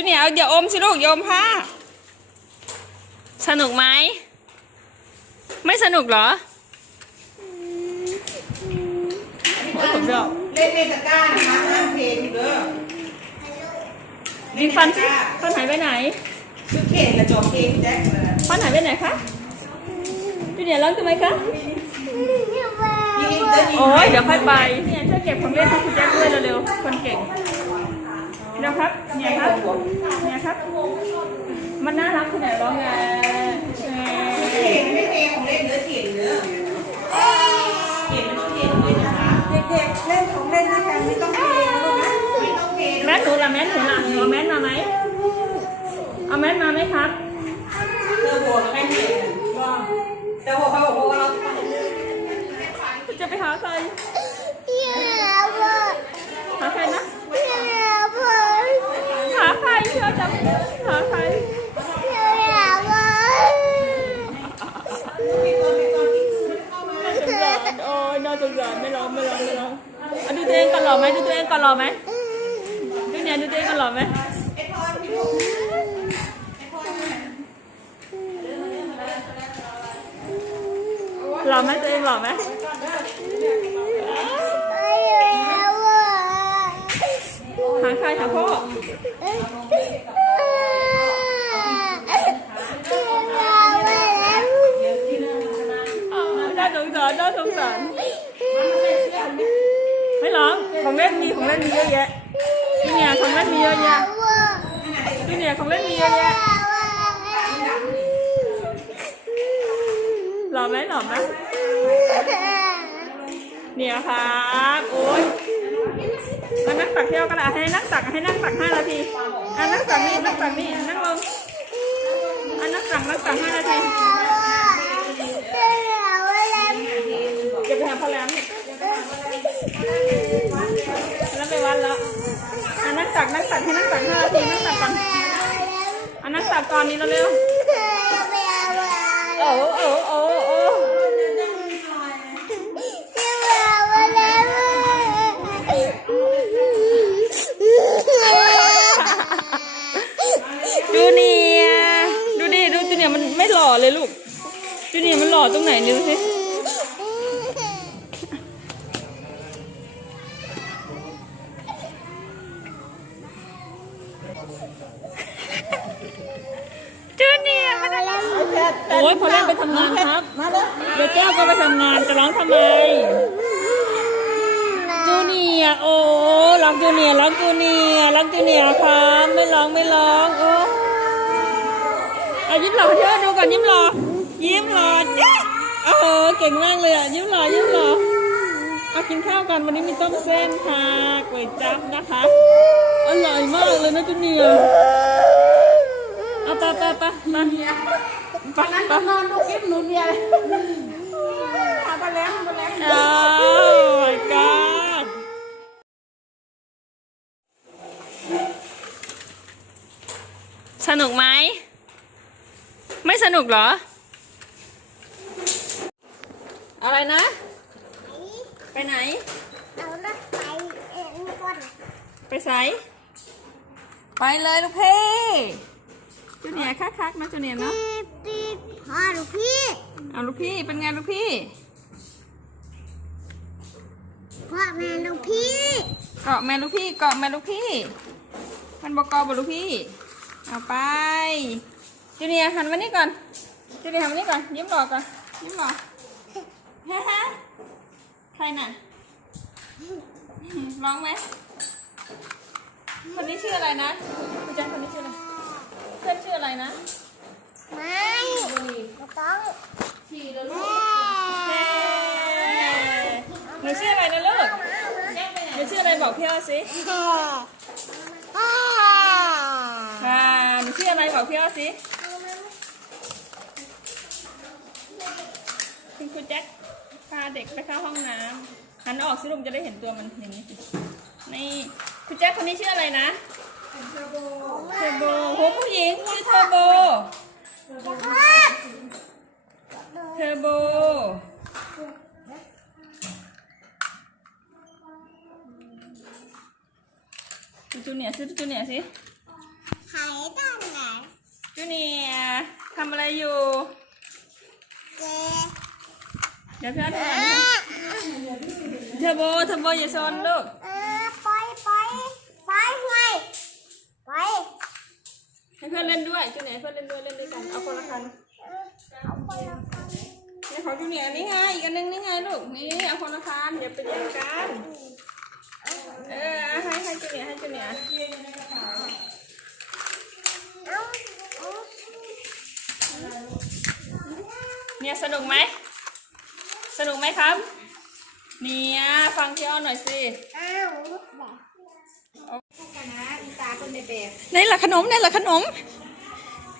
จูเนียร์เอาเดี๋ยวอมสิลูกโยมผ้า สนุกไหม ไม่สนุกเหรอโอ้ยผมเดียวเล่นเล่นตะกร้านะคะห้ามเพลงเด้อดินฟันสิฟันหายไปไหนคือเขตกระจอกเพลงแจ็คเลยนะฟันหายไปไหนคะจูเนียร์ร้องทำไมคะยิงจะยิงโอ้ยเดี๋ยวค่อยไปเนี่ยช่วยเก็บของเล่นให้คุณแจ็คด้วยเร็วๆคนเก่ง เดี๋ยวครับเนี่ยครับเนี่ยครับ มันน่ารักที่ไหนร้องไงเขตไม่เพลงของเล่นเด้อเขตเด้อเขตมันต้องเขตด้วยนะคะเด็กๆเล่นของเล่นด้วยกันไม่ต้องเพลงนะลูกนะไม่ต้องเพลงแมสหนูล่ะแมสหนูล่ะหนูเอาแมสมาไหมเอาแมสมาไหมครับเธอโบกไม่เพลงแต่บอกเขาบอกว่าเราจะไปหาใครหาใครนะ หาใครเชื่อจำหาใครน่าสงสารโอ้ ยน่าไม่ร้องไม่ร้องไม่ร้องเอดูตัวเองก่อนหล่อไหมดูตัวเองก่อนหล่อไหมดูเนี่ยดูตัวเองก่อนหล่อไหมหล่อไหมตัวเองหล่อไหมหาใครหาพ่ออน่าสงสารน่าสงสารไม่ร้องของเล่ นมีของเล่นมีเยอะแยะนี่เนี่ยของเล่นมีเยอะแยะนี่เนี่ยของเล่นมีเยอะแยะหล่อไหมหล่อไหมเนี่ยครับโอ๊ยมานั่งตักเที่ยวก็ได้ให้นั่งตักให้นั่งตักห้านาทีอะนั่งตักนี่นั่งตักนี่นั่งลงอะนั่งตักนั่งตักห้านาทีเก็บไปหาพ่อแหลมนี่แล้วไปวัดแล้วอะนั่ง ตักนั่งตักให้นั่งตักห้าทีนั่งตักก่อนอะนั่งตักก่อนนี่เร็วๆโอ้โอ้โอ้โอ้จูเนียดูดิดูจูเนียมันไม่หล่อเลยลูกจูเนียมันหล่อตรงไหนดูสิ ครับไม่ร้องไม่ร้องโอ้อายิ้มหล่อเธอดูก่อนยิ้มหล่อยิ้มหล่อเจ๊ะโอ้โหเก่งมากเลยอะยิ้มหล่อยิ้มหล่อเอากินข้าวกันวันนี้มีต้มเส้นค่ะก๋วยจั๊บนะคะอร่อยมากเลยนะจูเนียเอาไปไปไปไปไปไปนอนลูกกิ๊บหนุนยายหาตะแลมตะแลมโอ้ my god สนุกไหม ไม่สนุกเหรอ อะไรนะ ไปไหนไปไสไปเลยลูกเพ่จูเนียร์คักๆนะจูเนียร์เนาะพ่อลูกพี่เอาลูกพี่เป็นไงลูกพี่ พ่อแม่ลูกพี่ เกาะแม่ลูกพี่เกาะแม่ลูกพี่ มันบอกกอบลูกพี่ เอาไปจูเนียร์หันมานี่ก่อนจูเนียร์หันมานี่ก่อนยิ้มหล่อก่อนยิ้มหล่อฮ่าฮ่าใครน่ะร้องไหมคนนี้ชื่ออะไรนะคุณแจ๊คคนนี้ชื่ออะไรเพื่อนชื่ออะไรนะ ไม่ไม่ต้องเฮ้หนูชื่ออะไรนะลูกหนูชื่ออะไรบอกพี่อ้อสิพ่ออ่าหนูชื่ ออะไรบอกพี่อ้อสิคุณครูแจ็คพาเด็กไปเข้าห้องน้ำหันออกสิลุงจะได้เห็นตัวมันอย่างนี้สินี่ครูแจ็คคนนี้ชื่ออะไรนะพเทอร์โบโหผู้หญิงชื่อเทอร์โบเทอร์โบจูเนียร์ซื้อจูเนียร์สิหายตอนไหน จูเนียร์ทำอะไรอยู่เจ๊เดี๋ยวพี่อ้อนดูหน่อยเทอร์โบเทอร์โบอย่าซนลูกเออไปไปไปไงไปให้เพื่อนเล่นด้วยจูเนียร์ให้เพื่อนเล่นด้วยเล่นด้วยกัน เอาคนละคันเอาไปละกันนี่ของจูเนียร์นี่ไง อีกอันนึงนี่ไงลูก นี่เอาคนละคันอย่าไปแย่งกัน เออให้ให้จูเนียร์ให้จูเนียร์ เอาเอา เนี่ยสนุกไหม สนุกไหมครับ เนี่ยฟังพี่อ้อนหน่อยสิเอาลูกแบบกันนะอีตาคนในแบบในหลักขนมในหลักขนม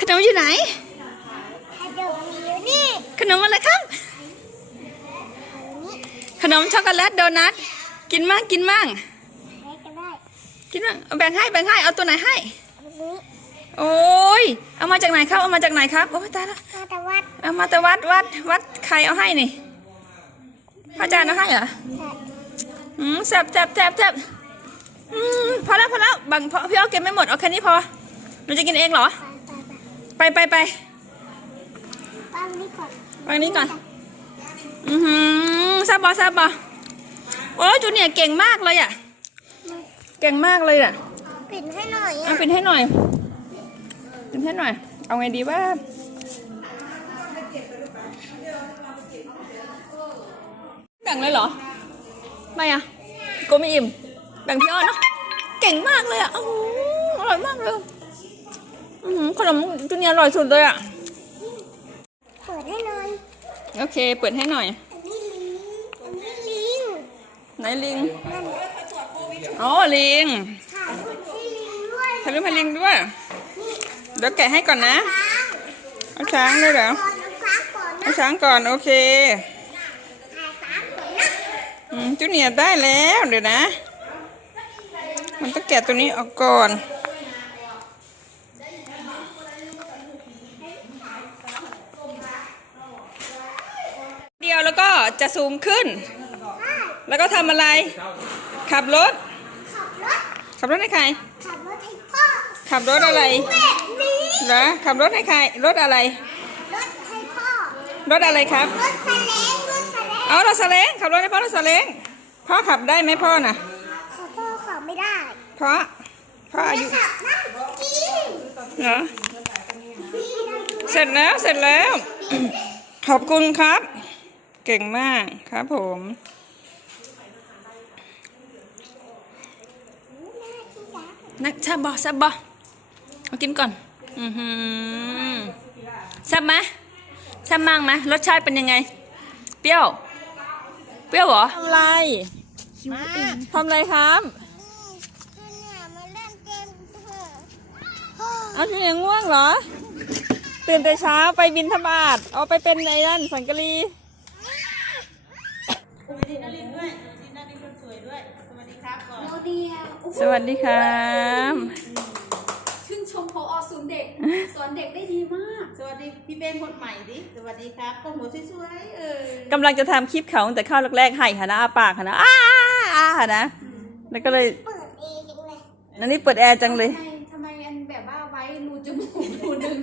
ขนมอยู่ไหนให้เดี๋ยวมีอยู่นี่ขนมอะไรครับ ขนมช็อกโกแลตโดนัท กินมั่งกินมั่งให้ก็ได้กินมั่งเอาแบ่งให้แบ่งให้เอาตัวไหนให้ อันนี้ โอ้ย เอามาจากไหนครับ เอามาจากไหนครับ โอ้ยตายแล้วมาแต่วัดเอามาแต่วัดวัดวัดใครเอาให้นี่ พระอาจารย์เอาให้เหรอใช่อืมแซ่บแซ่บแซ่บแซ่บอืมพอแล้วพอแล้วบังพอพี่เอาเก็บไม่หมดเอาแค่นี้พอหนูจะกินเองเหรอ ไปไปไปไปไปไปวางนี่ก่อนวางนี้ก่อน อือหือแซ่บบอแซ่บบอโอ้ยจูเนียร์เก่งมากเลยอะ เก่งมากเลยอะ ปิดให้หน่อยเอาอะปิดให้หน่อย ปิดให้หน่อย เอาไงดีว่าแบ่งเลยเหรอ ไม่อะโกไม่อิ่ม แบ่งพี่อ้อนเนาะ เก่งมากเลยอะโอ้โหอร่อยมากเลยอือหือขนมจูเนียร์อร่อยสุดเลยอะเปิดให้หน่อย โอเค เปิดให้หน่อยอันนี้ลิงอันนี้ลิงไหนลิงนั่นอ๋อ ลิงถ่ายรูปให้ลิงด้วย เดี๋ยวแกะให้ก่อนนะช้างเอาช้างด้วยเหรอก่อนเอาช้างก่อนนะเอาช้างก่อนโอเคถ่ายช้างก่อนนะอืมจูเนียร์ได้แล้วเดี๋ยวนะ มันต้องแกะตัวนี้ออกก่อนเดียวแล้วก็จะซูมขึ้น แล้วก็ทำอะไร ขับรถ ขับรถ ขับรถให้ใคร ขับรถให้พ่อ ขับรถอะไรแบบ นี้เหรอขับรถให้ใครรถอะไร รถให้พ่อ รถอะไรครับ รถแสลงรถแสลงเอารถสเล้งขับรถให้พ่อรถสเล้งพ่อขับได้ไหมพ่อน่ะขอพ่อขับไม่ได้ เพราะพ่ออายุขับนะจริงเหรอเสร็จแล้วเสร็จแล้ว ขอบคุณครับ เก่งมากครับผมนักแซบบอแซบบอเอากินก่อน อือหือแซบไหมแซบมากไหมรสชาติเป็นยังไง เปรี้ยว เปรี้ยวเหรอทำอะไรทำอะไรครับเนี่ยมาเล่นเกมเถอะเอาทียังง่วงเหรอ ตื่นแต่เช้าไปบินธบาตเอาไปเป็นไอ้นั่นสังกะรีสวัสดีนารินด้วยสวัสดีนารินคนสวยด้วยสวัสดีครับก่อนโมเดียโอ้โหสวัสดีครับ ชื่นชมพอศูนย์เด็ก สอนเด็กได้ดีมาก ส วัสดีพี่เป้งคนใหม่ดิสวัสดีครับก็หัวสวยๆเออกำลังจะทำคลิปเขาตั้งแต่เข้าแรกๆให้ค่ะนะอาปากค่ะนะอ้าอ้าค่ะนะ แล้วก็เลยเปิดเองจังเลยอันนี้เปิดแอร์จังเลย ทำไมทำไมอันแบบว่าไว้รูจมูกรูหนึ่ง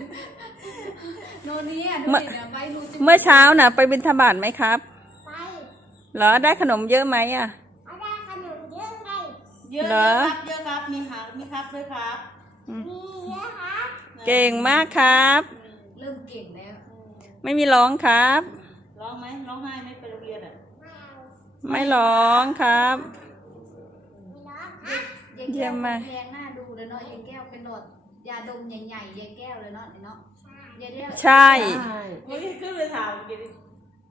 โนนี้อะดูเมื่อดิเนี่ยไว้รูจมูกเมื่อเช้าน่ะ ไปบินธบาตไหมครับ ไปเหรอได้ขนมเยอะไหมอะ เอาได้ขนมเยอะไงเยอะเหรอ ครับเยอะครับมีหางมีครับด้วยครับ มีเยอะครับ เก่งมากครับ เริ่มเก่งแล้วไม่มีร้องครับ ร้องไหมร้องไห้ไหมไปโรงเรียนอะไม่เอาไม่ร้องครับมีน้องครับยายเยี่แก้ยวมมากแพงหน้าดูเลยเนาะยายแก้วเป็นหลอดยาดมใหญ่ๆยายแก้วเลยเนาะเนาะยายแก้วใช่เฮ้ยขึ้นไปถามเมื่อกี้ดิ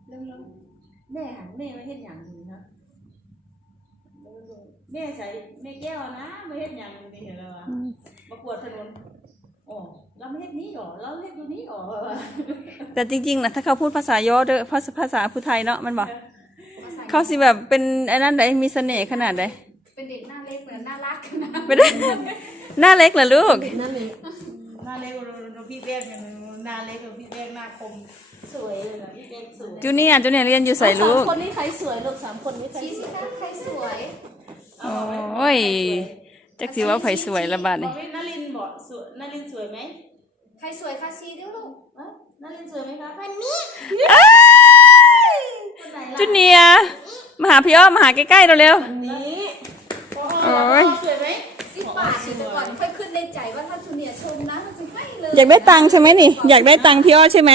เริ่มแม่หันแม่ไม่เห็นอย่างนี้ครับแม่ใส่แม่แก้วนะไม่เห็นอย่างนี้เห็นแล้วอะประกวดถนนโอ้ เราไม่เห็นนี้หรอเราเล่นอยู่นี้หรอแต่จริงๆนะถ้าเขาพูดภาษาย่อเด้อภาษาภาษาผู้ไทยเนาะมันบอกๆมาใส่เขาสิแบบเป็นไอ้นั่นไดมีเสน่ห์ขนาดใดเป็นเด็กหน้าเล็กเหมือนน่ารักนะไม่ได้หน้าเล็กเหรอลูกนั่นเองหน้าเล็กกว่าพี่เบ๊กอย่างหน้าเล็กกว่าพี่เบ๊กหน้าคมสวยเลยนะพี่เบ๊กสวยจูเนียร์จูเนียร์เรียนอยู่ใส่ลูกสามคนนี้ใครสวยลูกสามคนนี้ใครชี้สสิวยคะใครสวยโอ้ยจักสิว่าไผสวยละบาดบอนี่กให้นารินบอกสวยนารินสวยไหม ใครสวยคะชี้ดิลูกเอ้ยนารินสวยไหมคะวันนี้เอ้ยคนไหนล่ะจูเนียร์มาหาพี่อ้อมมาหาใกล้ๆเราเร็วนี้โอ้ย สวยไหมสิบบาทนี่แต่ก่อนค่อยขึ้นในใจว่าถ้าจูเนียร์ชมนะมันจะให้เลยอยากได้ตังค์ใช่ไหมนี่ อยากได้ตังค์พี่อ้อใช่ไหม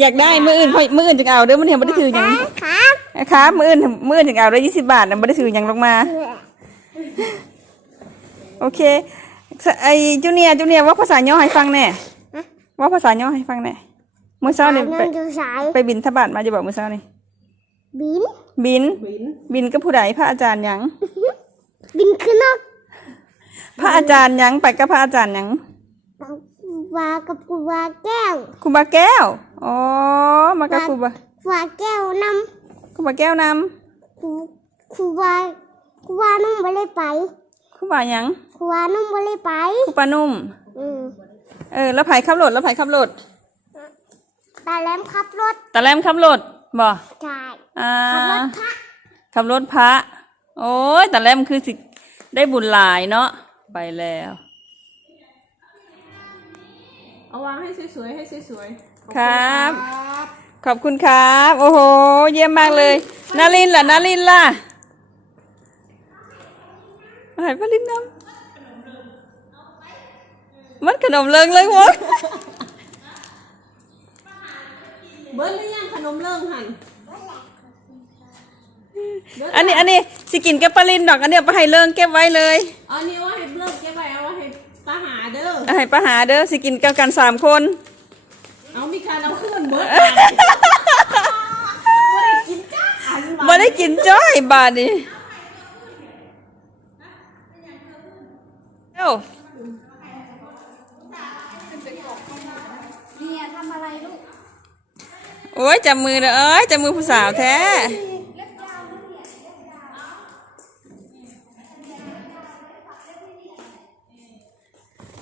อยากได้มืออื่นพอมืออื่นจึงเอาเด้อมันเห็นบ่ได้ถือหยังครับครับมืออื่นมืออื่นจึงเอาได้ยี่สิบบาทนะบ่ได้ถือหยังลงมา โอเคสไอจูเนียร์จูเนียร์ว่าภาษาย่อให้ฟังแน่ ว่าภาษาย่อให้ฟังแน่มื้อเช้านี่ไปนั่นดูสายไปบินทบาทมาจะบอกมื้อเช้านี่บิน บิน บินบินกับผู้ใดพระอาจารย์หยัง บินขึ้นนกพระอาจารย์หยังไปกับพระอาจารย์หยังวากับกูวาแก้วครูบาแก้วอ๋อมากับครูบาวาแก้วนครูบาแก้วนำกูกูวากูวานุ่มไม่ได้ไปำครูบาหยัง กูวานุ่มไม่ได้ไป ครูปานุ่ม อืม เออแล้วไผขับรถแล้วไผขับรถตาแหลมขับรถตาแรมขับรถบ่ใช่อ่าขับรถพระขับรถพระ โอ้ยตาแรมคือสิได้บุญหลายเนาะไปแล้ว เอาวางให้สวยๆให้สวยๆครับ ขอบคุณครับ โอ้โห เยี่ยมมากเลยนารินล่ะนารินล่ะหายปลินน้ำ มันขนมเลิงเลยหมดเบิ้ลหรือยังขนมเลิ่งหันอันนี้อันนี้สิกินกับปลินดอกอันเนี้ยไปให้เลิงเก็บไว้เลยอันนี้ว่าให้เลิกเก็บไว้เอาไว้ให้ตาหาเด้อเอาให้ป้าหาเด้อสิกินกับกันสามคน เอามีการเอาขึ้นเบิ้ลบ่ได้กินจ้อยบาดนี้เอ้า เนี่ยทำอะไรลูกโอ้ยจับมือเด้อเอ้ยจับมือผู้สาวแท้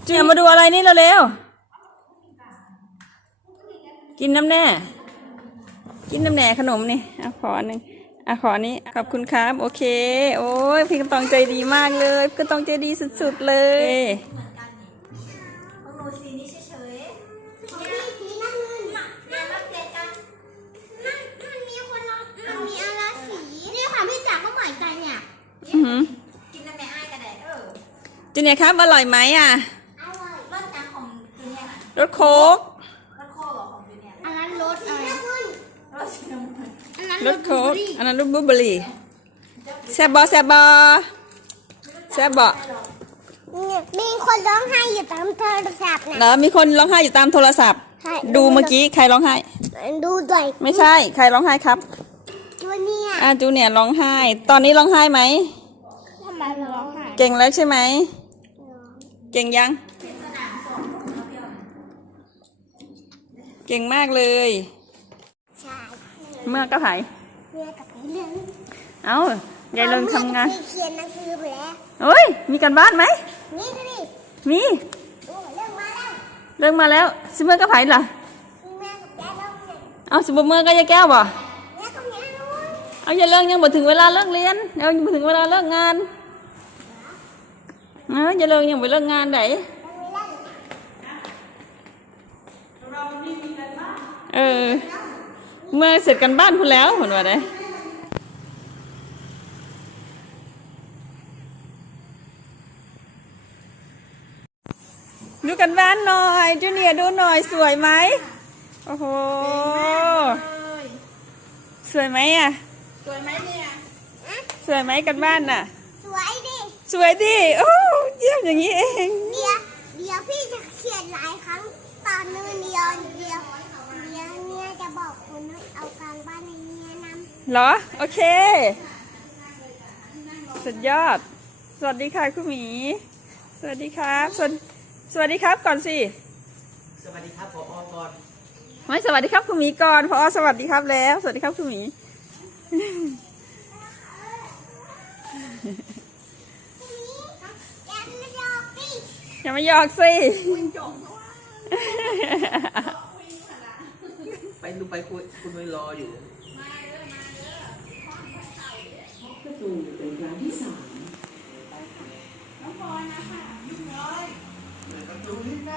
เจียมาดูอะไรนี่เราเร็วกินน้ำแน่ กินน้ำแหน่ขนมนี่อะขอหนึ่งอะขอนนี้ขอบคุณครับ โอเค โอ้ยพี่กระตองใจดีมากเลยพี่กระตองใจดีสุดๆเลย ของหนูสีนี้เฉยของพี่สีน้ำเงินน่ะน่ารักเกลียดกันมันมันมีคนละมันมีอะไรสีนี่ค่ะพี่จ๋าก็เหมือนกันเนี่ยอื้อหือๆกินน้ำแม่อ้ายกระแดกเออจูเนียร์ครับอร่อยไหมอะอร่อยรสน้ำของจูเนียร์น่ะรสโค้กรสโค้กเหรอของจูเนียร์อันนั้นรสอะไรรสสีน้ำเงินอันนั้นรสโค้กอันนั้นรสบลูเบอร์รี่แซบบอแซบบอแซบบอเนี่ย มีคนร้องไห้อยู่ตามโทรศัพท์เหรนะอมีคนร้องไห้อยู่ตามโทรศัพท์ ใช่ดูเมื่อกี้ใครร้องไห้ ดูด้วยไม่ใช่ใครร้องไห้ครับตัวเนี่ยอ่าจูเนียร์ร้องไห้ ตอนนี้ร้องไห้ไหม ทำไมร้องไห้เก่งแล้วใช่ไหม เก่งยัง เก่งมากเลย ใช่เมื่อก็หายเรียกกับพี่เรื่องเอ้ายายเลิงทำงานเมื่อกี้เขียนหนังสือไปแล้ว เฮ้ย มีกันบ้านไหม นี่ดูดิมีโอ้เรื่องมาแล้วเลิงมาแล้วซิเมื่อก็ไผ่ล่ะพี่แม่กับแม่ร้องไห้เอาสิบเมื่อก็ยายแก้วบ่ แม่กับแม่ร้องไห้เอาอย่าเลิกยังบ่ถึงเวลาเลิกเรียนเอายังบ่ถึงเวลาเลิกงานเอาอย่าเลิกยังบ่เลิกงานไดเออ เมื่อเสร็จกันบ้านพุ่นแล้วเห็นว่าได้ ดูกันบ้านหน่อยจูเนียร์ดูหน่อยสวยไหมโอ้โหสวยไหมอะสวยไหมเนี่ยสวยไหมกันบ้านน่ะ สวยดิสวยดิโอ้เยี่ยมอย่างนี้เองเดี๋ยวเดี๋ยวพี่จะเขียนหลายครั้งตอนนึงเดียวเดียวเดี๋ยวเนี่ยจะบอกคุณให้เอาการบ้านในเนี่ยนำเหรอโอเค สุดยอด สวัสดีค่ะคุณหมี สวัสดีครับสวัส สวัสดีครับก่อนสิสวัสดีครับผอก่อนไม่สวัสดีครับคุณหมีก่อนพอสวัสดีครับแล้ว สวัสดีครับคุณหมีแกไม่ยอมพี่อย่ามาหยอกสิไปดูไปคุยคุณไม่รออยู่ประตูเป็นร้านที่สามเปิดประตูใ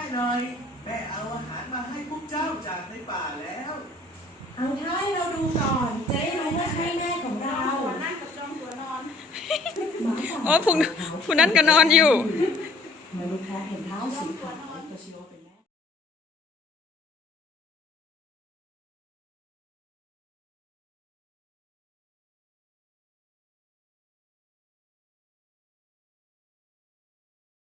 ห้แม่หน่อย แม่เอาอาหารมาให้พวกเจ้าจากในป่าแล้ว เอาเท้าให้เราดูก่อนจะได้รู้ว่าใช่แม่ของเรานั่งกับจองหัวนอนหมาป่าโอ้ผู้ผู้นั้นก็นอนอยู่เมื่อลูกแพะเห็นเท้าสีขาว